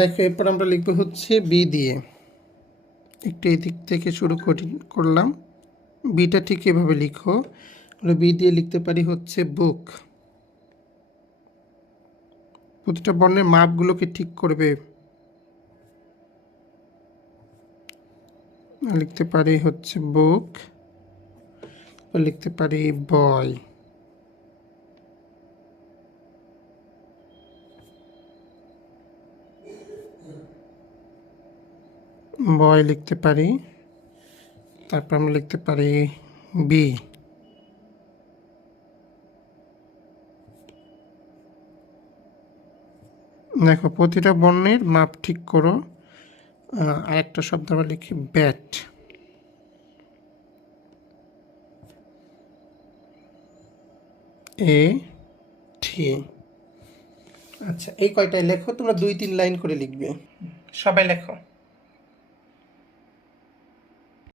দেখো এরপর আমরা লিখবো হচ্ছে বি দিয়ে। একটু এই দিক থেকে শুরু করলাম। বিটা ঠিক এভাবে লিখো। আমরা বি দিয়ে লিখতে পারি হচ্ছে বুক। প্রতিটা বর্ণের মাপগুলোকে ঠিক করবে। লিখতে পারি হচ্ছে বুক, লিখতে পারি বয়। বয় লিখতে পারি, তারপর আমরা লিখতে পারি বি। দেখো প্রতিটা বর্ণের মাপ ঠিক করো। আরেকটা শব্দ আমরা লিখি ব্যাট। এ টি। আচ্ছা এই কয়টায় লেখো, তোমরা 2-3 লাইন করে লিখবে। সবাই লেখো।